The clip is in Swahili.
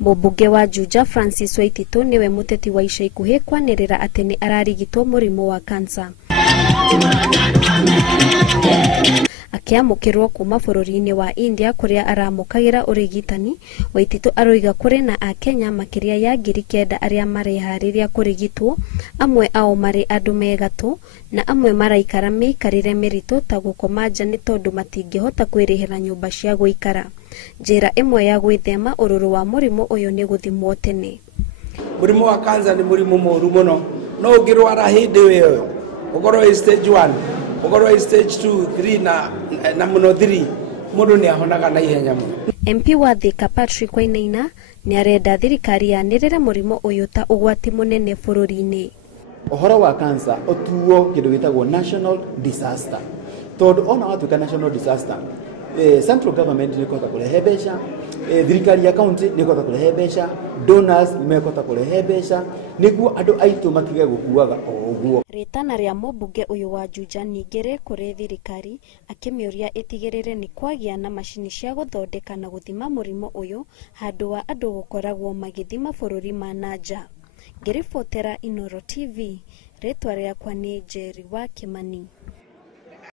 Mũmbunge wa Juja Francis Waititu niwe muteti wa ica ikuhĩ kwanĩrĩra atĩ nĩ ararigitwo mũrimũ wa kansa. Akiamũkĩrwo kuma bũrũri-inĩ wa India kũrĩa aramũkagĩra ũrigitani, Waititu aroiga kũrĩ na Akenya makĩria ya 9,000 arĩa mareharĩria kũrigitwo, amwe ao marĩ andũ megatũ na amwe maraikara mĩikarĩre mĩritũ ta gũkoma nja nĩ tondũ matingĩhota kwĩrĩhĩra nyũmba cia gũikara. Njĩra ĩmwe ya gwĩthema ũrũrũ wa mũrimũ ũyũ nĩ gũthimwo tene. Mũrimũ wa kansa nĩ mũrimũ mũru mũno, no ũngĩrwara hĩndĩ ĩyo ũkorwo stage 1, ũkorwo stage 2, 3 na mũno 3, mũndũ nĩ ahonaga na ihenya mũno. MP wa Thika Patrick Wainaina nĩ arenda thirikari yanĩrĩre mũrimũ ũyũ ta ũgwati mũnene bũrũri-inĩ. Ũhoro wa kansa ũtuo kĩndũ gĩtagwo national disaster. Tondũ ona watuĩka national disaster, central government nĩ kũhota kũrehe mbeca, thirikari ya county nĩ kũhota kũrehe mbeca, donors nĩ mekũhota kũrehe mbeca, nĩguo andũ aitũ matige gũkuaga o ũguo. Rĩtana rĩa mũmbunge ũyũ wa Juja ningĩ rĩ kũrĩ thirikari, akĩmĩũria ĩtigĩrĩre nĩ kwagĩa na macini cia gũthondeka na gũthima mũrimũ ũyũ handũ wa andũ gũkoragwo magĩthima bũrũri ma nanja. Ngĩribotera Inooro TV, rĩtwa rĩakwa nĩ Njeri wa Kimani.